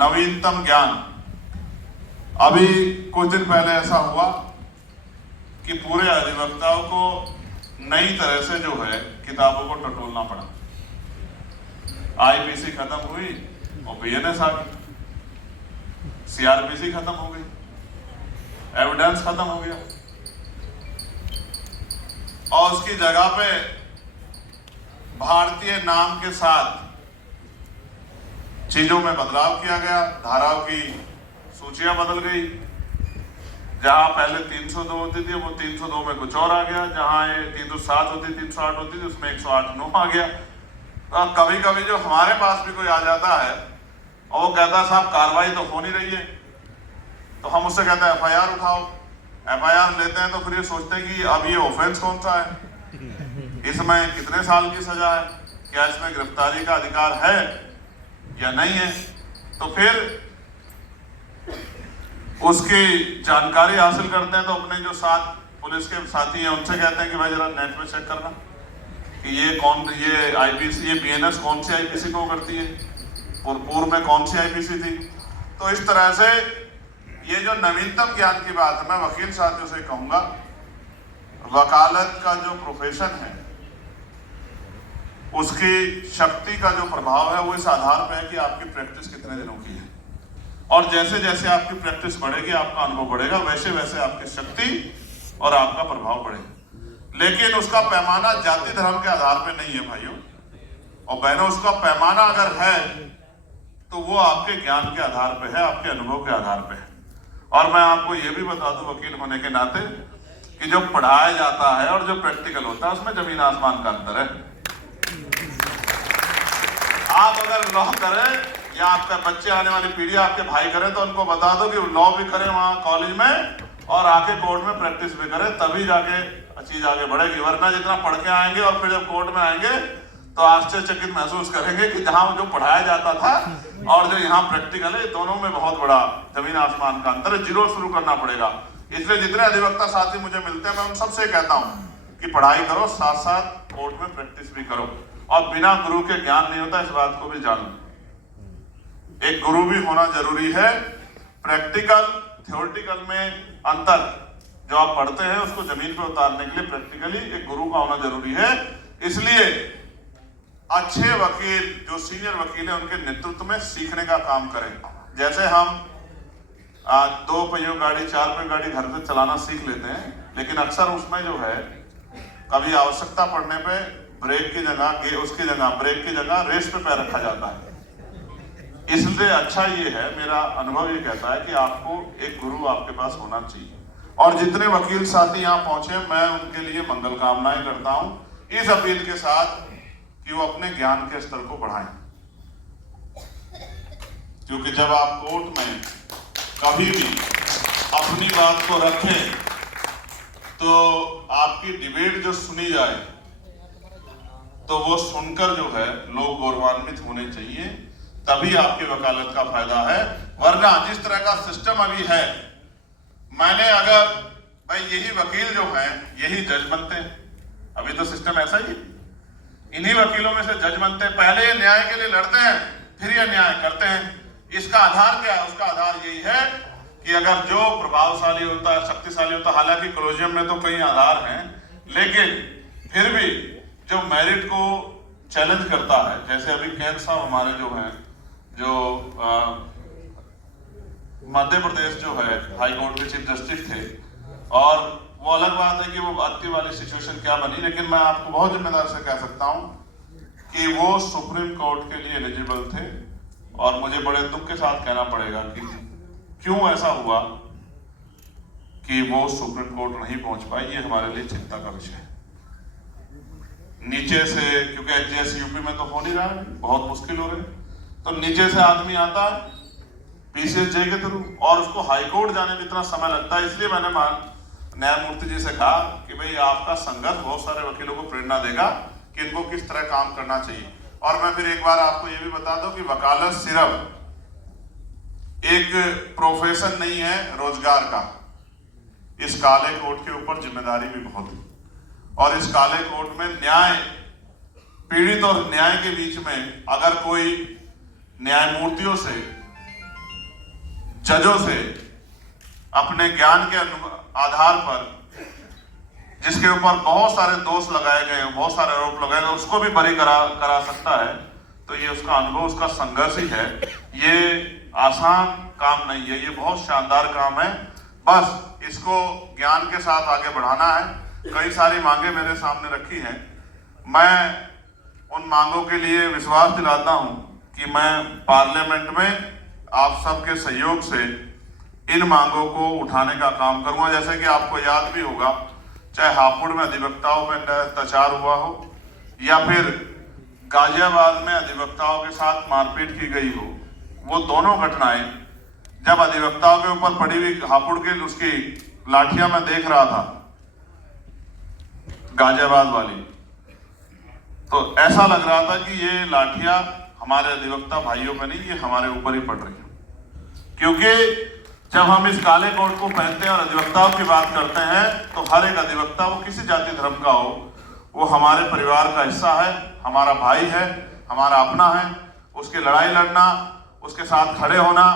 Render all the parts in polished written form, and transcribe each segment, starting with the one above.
नवीनतम ज्ञान। अभी कुछ दिन पहले ऐसा हुआ कि पूरे अधिवक्ताओं को नई तरह से जो है किताबों को टटोलना पड़ा। आईपीसी खत्म हुई और बीएनएस आ गई, सीआरपीसी खत्म हो गई, एविडेंस खत्म हो गया और उसकी जगह पे भारतीय नाम के साथ चीजों में बदलाव किया गया। धाराओं की सूचियां बदल गई। जहां पहले 302 होती थी वो 302 में कुछ और आ गया। जहां ये 307 होती 308 होती थी उसमें 108 आ गया। तो कभी कभी जो हमारे पास भी कोई आ जाता है और वो कहता है साहब कार्रवाई तो हो नहीं रही है, तो हम उससे कहते हैं एफआईआर उठाओ। एफआईआर लेते हैं तो फिर ये सोचते हैं कि अब ये ऑफेंस कौन सा है, इसमें कितने साल की सजा है, क्या इसमें गिरफ्तारी का अधिकार है या नहीं है। तो फिर उसकी जानकारी हासिल करते हैं तो अपने जो साथ पुलिस के साथी हैं उनसे कहते हैं कि भाई जरा नेट में चेक करना कि ये आईपीसी, ये बीएनएस कौन सी आईपीसी को करती है, पूर्व में कौन सी आईपीसी थी। तो इस तरह से ये जो नवीनतम ज्ञान की बात है, मैं वकील साथियों से कहूंगा, वकालत का जो प्रोफेशन है उसकी शक्ति का जो प्रभाव है वो इस आधार पर है कि आपकी प्रैक्टिस कितने दिनों की है। और जैसे जैसे आपकी प्रैक्टिस बढ़ेगी, आपका अनुभव बढ़ेगा, वैसे वैसे आपकी शक्ति और आपका प्रभाव बढ़ेगा। लेकिन उसका पैमाना जाति धर्म के आधार पे नहीं है भाइयों और बहनों। उसका पैमाना अगर है तो वो आपके ज्ञान के आधार पे है, आपके अनुभव के आधार पे है। और मैं आपको ये भी बता दूं वकील होने के नाते कि जो पढ़ाया जाता है और जो प्रैक्टिकल होता है उसमें जमीन आसमान का अंतर है। आप अगर लॉ करें या आपके बच्चे, आने वाली पीढ़ी, आपके भाई करें तो उनको बता दो कि लॉ भी करें वहां कॉलेज में और आके कोर्ट में प्रैक्टिस भी करें, तभी जाके चीज आगे बढ़ेगी। वरना जितना पढ़ के आएंगे और फिर जब कोर्ट में आएंगे तो आश्चर्यचकित महसूस करेंगे कि जहां जो पढ़ाया जाता था और जो यहाँ प्रैक्टिकल है, दोनों में बहुत बड़ा जमीन आसमान का अंतर है। जीरो शुरू करना पड़ेगा। इसलिए जितने अधिवक्ता साथी मुझे मिलते हैं मैं उन सबसे कहता हूँ कि पढ़ाई करो, साथ साथ कोर्ट में प्रैक्टिस भी करो। और बिना गुरु के ज्ञान नहीं होता, इस बात को भी जान लो। एक गुरु भी होना जरूरी है। प्रैक्टिकल थ्योरेटिकल में अंतर जो आप पढ़ते हैं उसको जमीन पे उतारने के लिए प्रैक्टिकली एक गुरु का होना जरूरी है। इसलिए अच्छे वकील, जो सीनियर वकील हैं, उनके नेतृत्व में सीखने का काम करें। जैसे हम 2 पहियों गाड़ी, 4 पहियों गाड़ी घर से चलाना सीख लेते हैं, लेकिन अक्सर उसमें जो है कभी आवश्यकता पड़ने पे ब्रेक की जगह रेस पे पैर रखा जाता है। इसलिए अच्छा ये है, मेरा अनुभव ये कहता है कि आपको एक गुरु आपके पास होना चाहिए। और जितने वकील साथी यहाँ पहुंचे मैं उनके लिए मंगल कामनाएं करता हूं, इस अपील के साथ कि वो अपने ज्ञान के स्तर को बढ़ाएं। क्योंकि जब आप कोर्ट में कभी भी अपनी बात को रखें तो आपकी डिबेट जो सुनी जाए तो वो सुनकर जो है लोग गौरवान्वित होने चाहिए, तभी आपकी वकालत का फायदा है। वरना जिस तरह का सिस्टम अभी है, मैंने अगर भाई यही वकील जो है यही जज बनते हैं, अभी तो सिस्टम ऐसा ही, इन्हीं वकीलों में से जज बनते हैं। पहले ये न्याय के लिए लड़ते हैं, फिर ये न्याय करते हैं। इसका आधार क्या है? उसका आधार यही है कि अगर जो प्रभावशाली होता है, शक्तिशाली होता है, हालांकि कोलोजियम में तो कई आधार हैं, लेकिन फिर भी जो मेरिट को चैलेंज करता है, जैसे अभी कैद साहब हमारे जो हैं, जो मध्य प्रदेश जो है हाई कोर्ट के चीफ जस्टिस थे, और वो अलग बात है कि वो आती वाली सिचुएशन क्या बनी, लेकिन मैं आपको बहुत जिम्मेदार से कह सकता हूं कि वो सुप्रीम कोर्ट के लिए एलिजिबल थे। और मुझे बड़े दुख के साथ कहना पड़ेगा कि क्यों ऐसा हुआ कि वो सुप्रीम कोर्ट नहीं पहुंच पाई, ये हमारे लिए चिंता का विषय है। नीचे से, क्योंकि जैसे यूपी में तो हो नहीं रहा है, बहुत मुश्किल हो रही है, तो नीचे से आदमी आता है पीसीएसजे के थ्रू और उसको हाईकोर्ट जाने में इतना समय लगता है। इसलिए मैंने न्यायमूर्ति जी से कहा कि भाई आपका संघर्ष बहुत सारे वकीलों को प्रेरणा देगा कि इनको किस तरह काम करना चाहिए। और मैं फिर एक बार आपको ये भी बता दूं कि वकालत सिर्फ एक प्रोफेशन नहीं है रोजगार का। इस काले कोट के ऊपर जिम्मेदारी भी बहुत है और इस काले कोट में न्याय, पीड़ित और न्याय के बीच में अगर कोई न्यायमूर्तियों से जजों से अपने ज्ञान के आधार पर, जिसके ऊपर बहुत सारे दोष लगाए गए हैं, बहुत सारे आरोप लगाए गए, उसको भी बरी करा सकता है, तो ये उसका अनुभव, उसका संघर्ष ही है। ये आसान काम नहीं है, ये बहुत शानदार काम है। बस इसको ज्ञान के साथ आगे बढ़ाना है। कई सारी मांगे मेरे सामने रखी हैं, मैं उन मांगों के लिए विश्वास दिलाता हूं कि मैं पार्लियामेंट में आप सबके सहयोग से इन मांगों को उठाने का काम करूंगा। जैसे कि आपको याद भी होगा, चाहे हापुड़ में अधिवक्ताओं में अत्याचार हुआ हो या फिर गाजियाबाद में अधिवक्ताओं के साथ मारपीट की गई हो, वो दोनों घटनाएं जब अधिवक्ताओं के ऊपर पड़ी हुई हापुड़ की उसकी लाठियां मैं देख रहा था, गाजियाबाद वाली, तो ऐसा लग रहा था कि ये लाठियां हमारे अधिवक्ता भाइयों पे नहीं, ये हमारे ऊपर ही पड़ रही है। क्योंकि जब हम इस काले कोट को पहनते हैं और अधिवक्ताओं की बात करते हैं, तो हर एक अधिवक्ता, वो किसी जाति धर्म का हो, वो हमारे परिवार का हिस्सा है, हमारा भाई है, हमारा अपना है। उसकी लड़ाई लड़ना, उसके साथ खड़े होना,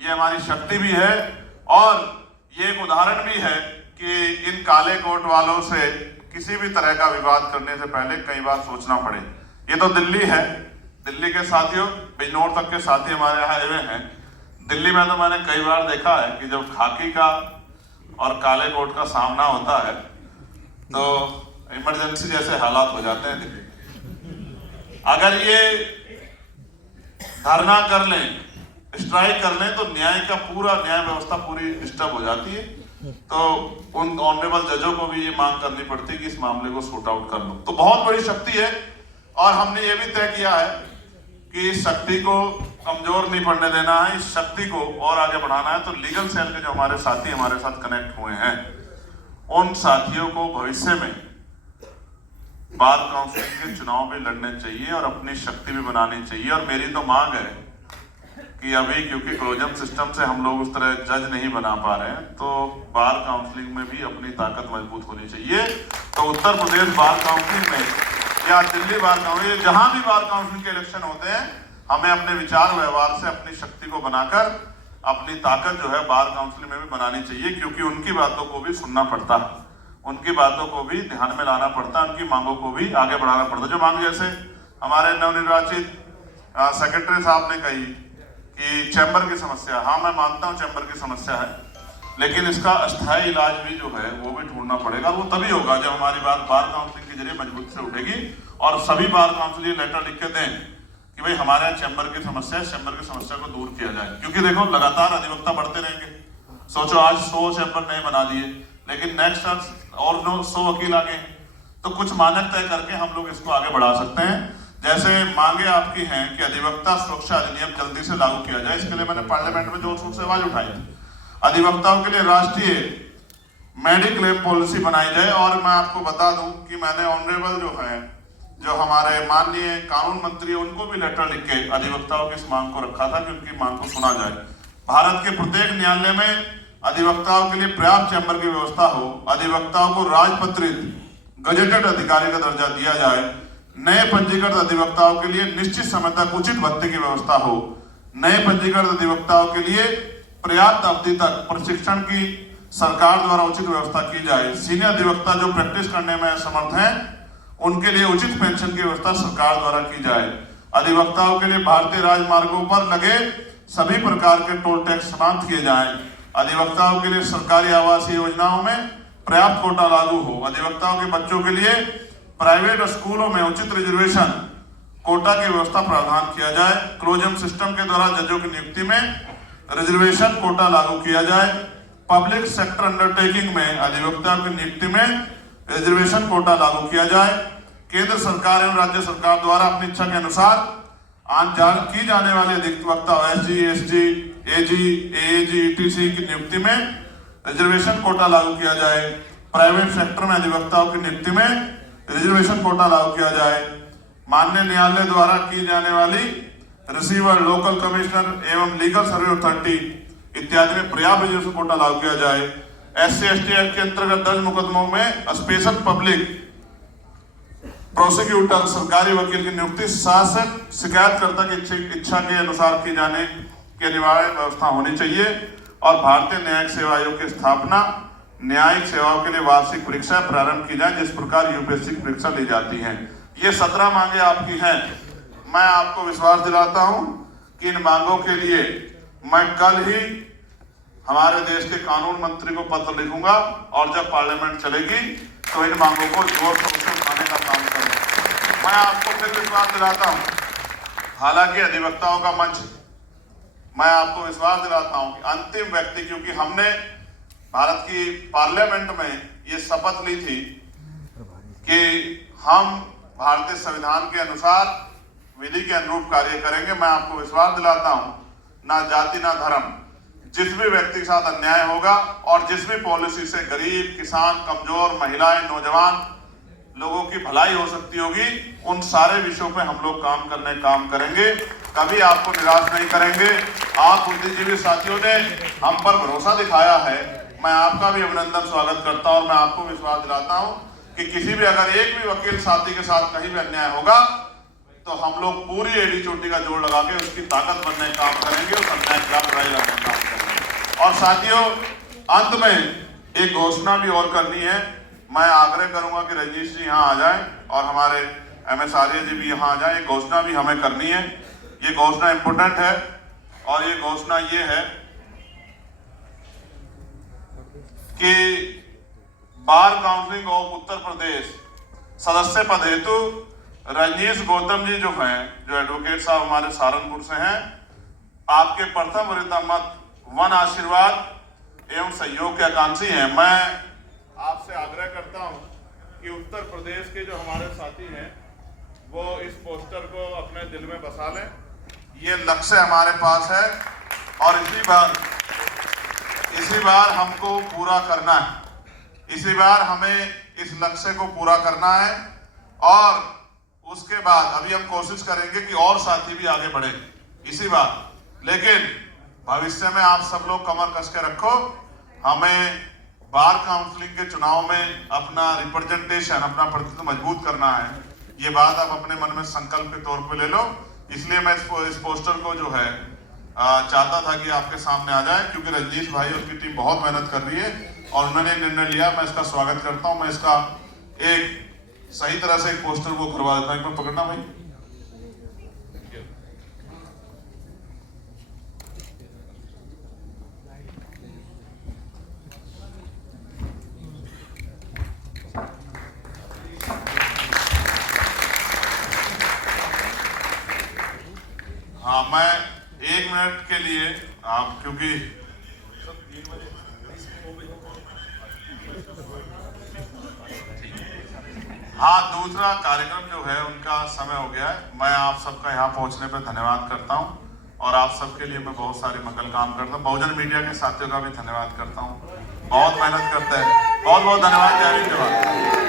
ये हमारी शक्ति भी है। और ये एक उदाहरण भी है कि इन काले कोट वालों से किसी भी तरह का विवाद करने से पहले कई बार सोचना पड़े। ये तो दिल्ली है, दिल्ली के साथियों, बिजनौर तक के साथी हमारे यहाँ आए हुए हैं। दिल्ली में तो मैंने कई बार देखा है कि जब खाकी का और काले कोट का सामना होता है तो इमरजेंसी जैसे हालात हो जाते हैं दिल्ली। अगर ये धरना कर लें, स्ट्राइक कर लें, तो न्याय व्यवस्था पूरी डिस्टर्ब हो जाती है। तो उन ऑनरेबल जजों को भी ये मांग करनी पड़ती है कि इस मामले को सॉर्ट आउट कर लो। तो बहुत बड़ी शक्ति है और हमने ये भी तय किया है कि इस शक्ति को कमजोर नहीं पड़ने देना है, इस शक्ति को और आगे बढ़ाना है। तो लीगल सेल के जो हमारे साथी हमारे साथ कनेक्ट हुए हैं, उन साथियों को भविष्य में बार काउंसिल के चुनाव भी लड़ने चाहिए और अपनी शक्ति भी बनानी चाहिए। और मेरी तो मांग है कि अभी क्योंकि क्लोजम सिस्टम से हम लोग उस तरह जज नहीं बना पा रहे हैं, तो बार काउंसलिंग में भी अपनी ताकत मजबूत होनी चाहिए। तो उत्तर प्रदेश बार काउंसिल में या दिल्ली बार काउंसिल, जहां भी बार काउंसिल के इलेक्शन होते हैं, हमें अपने विचार व्यवहार से अपनी शक्ति को बनाकर अपनी ताकत जो है बार काउंसिल में भी बनानी चाहिए। क्योंकि उनकी बातों को भी सुनना पड़ता है, उनकी बातों को भी ध्यान में लाना पड़ता है, उनकी मांगों को भी आगे बढ़ाना पड़ता है। जो मांग जैसे हमारे नवनिर्वाचित सेक्रेटरी साहब ने कही कि चैम्बर की समस्या, हाँ मैं मानता हूँ चैम्बर की समस्या है, लेकिन इसका अस्थायी इलाज भी जो है वो भी ढूंढना पड़ेगा। वो तभी होगा जब हमारी बात बार काउंसिल के जरिए मजबूती से उठेगी और सभी बार काउंसिल ये लेटर लिख के दें कि भाई हमारे यहाँ चैम्बर की समस्या है, चैम्बर की समस्या को दूर किया जाए। क्योंकि देखो लगातार अधिवक्ता बढ़ते रहेंगे। सोचो आज 100 चैम्बर नए बना दिए, लेकिन नेक्स्ट और 100 वकील आ गए, तो कुछ मानक तय करके हम लोग इसको आगे बढ़ा सकते हैं। जैसे मांगे आपकी हैं कि अधिवक्ता सुरक्षा अधिनियम जल्दी से लागू किया जाए, इसके लिए मैंने पार्लियामेंट में जोर शोर से आवाज उठाई थी। अधिवक्ताओं के लिए राष्ट्रीय मेडिक्लेम पॉलिसी बनाई जाए। और मैं आपको बता दूं कि मैंने ऑनरेबल जो हमारे माननीय कानून मंत्री, उनको भी लेटर लिख के अधिवक्ताओं की इस मांग को रखा था कि उनकी मांग को सुना जाए। भारत के प्रत्येक न्यायालय में अधिवक्ताओं के लिए पर्याप्त चैम्बर की व्यवस्था हो। अधिवक्ताओं को राजपत्रित गजेटेड अधिकारी का दर्जा दिया जाए। नए पंजीकृत अधिवक्ताओं के लिए निश्चित समय तक उचित भत्ते की व्यवस्था हो। नए पंजीकृत अधिवक्ताओं के लिए पर्याप्त अवधि तक प्रशिक्षण की सरकार द्वारा उचित व्यवस्था की जाए। सीनियर अधिवक्ता जो प्रैक्टिस करने में असमर्थ हैं, उनके लिए उचित पेंशन की व्यवस्था सरकार द्वारा की जाए। अधिवक्ताओं के लिए भारतीय राजमार्गों पर लगे सभी प्रकार के टोल टैक्स समाप्त किए जाएं। अधिवक्ताओं के लिए सरकारी आवासीय योजनाओं में पर्याप्त कोटा लागू हो। अधिवक्ताओं के बच्चों के लिए प्राइवेट स्कूलों में उचित रिजर्वेशन कोटा की व्यवस्था प्रावधान किया जाए। क्लोजम सिस्टम के द्वारा जजों की नियुक्ति में रिजर्वेशन कोटा लागू किया जाए। पब्लिक सेक्टर अंडरटेकिंग में अधिवक्ताओं की नियुक्ति में रिजर्वेशन कोटा लागू किया जाए। केंद्र सरकार एवं राज्य सरकार द्वारा अपनी इच्छा के अनुसार की जाने वाले अधिवक्ता SG, SG, AG, AAG, ETC की नियुक्ति में रिजर्वेशन कोटा लागू किया जाए। प्राइवेट सेक्टर में अधिवक्ताओं की नियुक्ति में रिजर्वेशन कोटा लागू किया जाए। माननीय न्यायालय द्वारा की जाने वाली रिसीवर, लोकल कमिश्नर एवं लीगल सर्विस अथॉरिटी इत्यादि में पर्याप्त रिजर्वेशन कोटा लागू किया जाए। SC, ST एक्ट के अंतर्गत दर्ज मुकदमों में स्पेशल पब्लिक प्रोसिक्यूटर, सरकारी वकील की नियुक्ति शासक शिकायतकर्ता की इच्छा के अनुसार की जाने की अनिवार्य व्यवस्था होनी चाहिए और भारतीय न्यायिक सेवा आयोग की स्थापना, न्यायिक सेवाओं के लिए वार्षिक परीक्षा प्रारंभ की जाए जिस प्रकार यूपीएससी की परीक्षा ली जाती है। ये 17 मांगे आपकी हैं। मैं आपको विश्वास दिलाता हूं कि इन मांगों के लिए मैं कल ही हमारे देश के कानून मंत्री को पत्र लिखूंगा और जब पार्लियामेंट चलेगी तो इन मांगों को जोर शोर से उठाने का काम करूंगा। मैं आपको फिर विश्वास दिलाता हूं, हालांकि अधिवक्ताओं का मंच, मैं आपको विश्वास दिलाता हूं कि अंतिम व्यक्ति, क्योंकि हमने भारत की पार्लियामेंट में ये शपथ ली थी कि हम भारतीय संविधान के अनुसार विधि के अनुरूप कार्य करेंगे। मैं आपको विश्वास दिलाता हूं, ना जाति ना धर्म, जिस भी व्यक्ति के साथ अन्याय होगा और जिस भी पॉलिसी से गरीब, किसान, कमजोर, महिलाएं, नौजवान लोगों की भलाई हो सकती होगी, उन सारे विषयों पे हम लोग काम करेंगे। कभी आपको निराश नहीं करेंगे। आप बुद्धिजीवी साथियों ने हम पर भरोसा दिखाया है, मैं आपका भी अभिनंदन स्वागत करता हूं और मैं आपको विश्वास दिलाता हूं कि किसी भी अगर एक भी वकील साथी के साथ कहीं भी अन्याय होगा तो हम लोग पूरी एडी चोटी का जोड़ लगा के उसकी ताकत बनने का काम करेंगे, उस अन्याय के खिलाफ लड़ाई लड़ने का काम करेंगे। और साथियों, अंत में एक घोषणा भी और करनी है। मैं आग्रह करूंगा कि रजनीश जी यहाँ आ जाएं और हमारे MS आर्य जी भी यहाँ आ जाएं। एक घोषणा भी हमें करनी है। ये घोषणा इंपोर्टेंट है और ये घोषणा ये है कि bar council of Uttar Pradesh सदस्य पद हेतु रजनीश गौतम जी जो हैं, जो एडवोकेट साहब हमारे सहारनपुर से हैं, आपके प्रथम वरीयता मत वन आशीर्वाद एवं सहयोग के आकांक्षी हैं। मैं आपसे आग्रह करता हूं कि उत्तर प्रदेश के जो हमारे साथी हैं वो इस पोस्टर को अपने दिल में बसा लें। ये लक्ष्य हमारे पास है और इसी बार हमको पूरा करना है। इसी बार हमें इस लक्ष्य को पूरा करना है और उसके बाद अभी हम कोशिश करेंगे कि और साथी भी आगे बढ़े इसी बार, लेकिन भविष्य में आप सब लोग कमर कस के रखो। हमें बार काउंसिलिंग के चुनाव में अपना रिप्रेजेंटेशन, अपना प्रतिनिधित्व मजबूत करना है। ये बात आप अपने मन में संकल्प के तौर पे ले लो। इसलिए मैं इस पोस्टर को जो है चाहता था कि आपके सामने आ जाए, क्योंकि रजनीश भाई और उनकी टीम बहुत मेहनत कर रही है और उन्होंने निर्णय लिया। मैं इसका स्वागत करता हूं। मैं इसका एक सही तरह से एक पोस्टर वो करवा देता हूं। एक बार पकड़ना भाई। हाँ, मैं 1 मिनट के लिए आप, क्योंकि हाँ, दूसरा कार्यक्रम जो है उनका समय हो गया है। मैं आप सबका यहाँ पहुँचने पर धन्यवाद करता हूँ और आप सबके लिए मैं बहुत सारे मंगल काम करता हूँ। बहुजन मीडिया के साथियों का भी धन्यवाद करता हूँ, बहुत मेहनत करते हैं। बहुत बहुत धन्यवाद। जय हिंद, जय भारत।